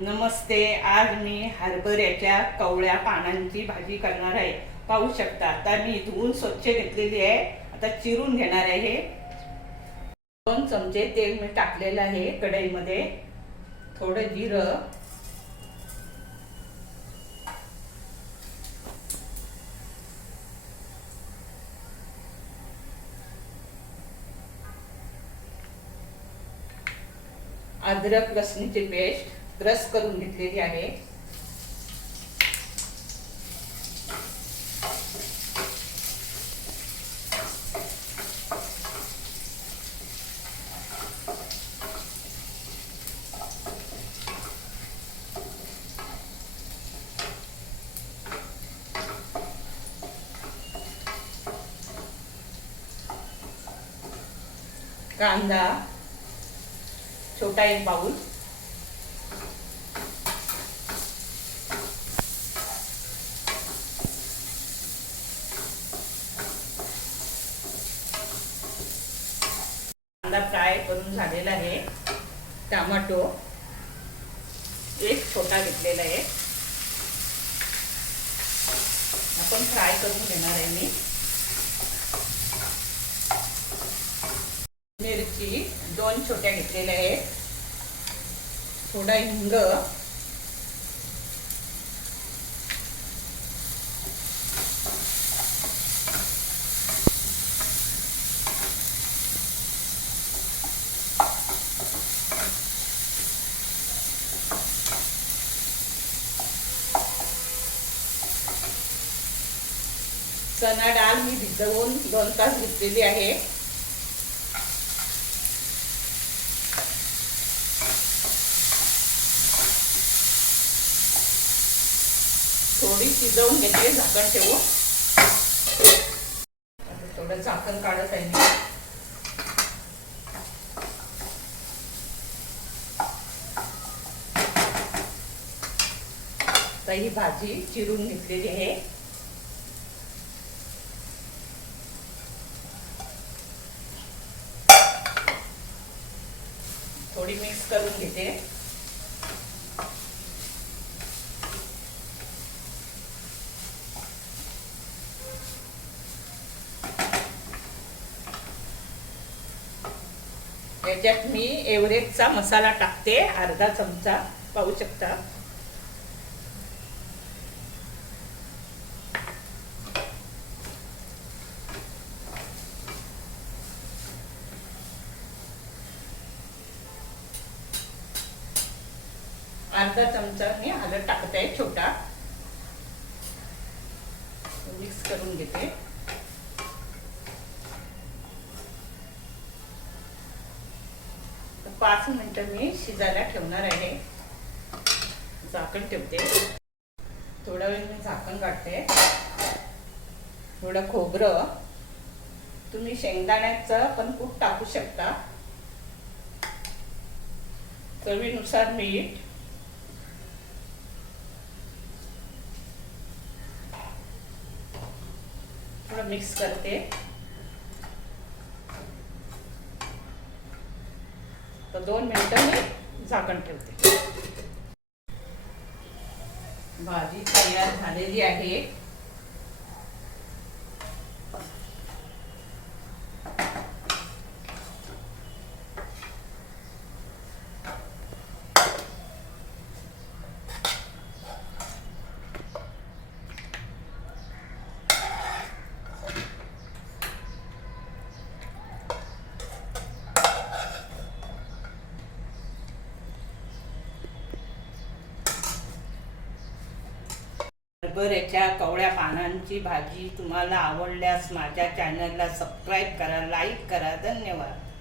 नमस्ते. आज मी हरभऱ्याच्या कवळ्या पानांची भाजी करणार आहे. पाहू शकता. आता मी धुवून स्वच्छ घेतलेली आहे. आता चिरून घेणार आहे. 2 चमचे तेल मी टाकलेलं आहे कढईमध्ये. थोडं जिरं, अद्रक लसणीची पेस्ट क्रश करून घेतलेली आहे. कांदा छोटा 1 पाऊल, कांदा फ्राय करून झालेला आहे. टोमॅटो 1 छोटा घेतलेला आहे. आपण फ्राय करून घेणार आहे. मी मिरची 2 छोट्या घेतलेल्या आहेत. थोडा हिंग, चना डाळ मी भिजवून 2 तास घेतलेली आहे. थोडी शिजवून घेते झाकण ठेवून. थोडं झाकण काढत आहे मी. तर ही भाजी चिरून घेतलेली आहे. थोडी मिक्स करून घेते. याच्यात मी एव्हरेस्टचा मसाला टाकते, अर्धा चमचा. पाहू शकता. अर्धा चमचा मी हळद टाकते छोटा. मिक्स करून घेते. तर 5 मिनिटं मी शिजायला ठेवणार आहे. झाकण ठेवते. थोडा वेळ मी झाकण काढते. थोडं खोबरं, तुम्ही शेंगदाण्याचं पण कूट टाकू शकता. चवीनुसार मीठ, थोडं मिक्स करते. तर 2 मिनिटं मी झाकण ठेवते. भाजी तयार झालेली आहे. हरभऱ्याच्या कवळ्या पानांची भाजी तुम्हाला आवडल्यास माझ्या चॅनलला सबस्क्राईब करा, लाईक करा. धन्यवाद.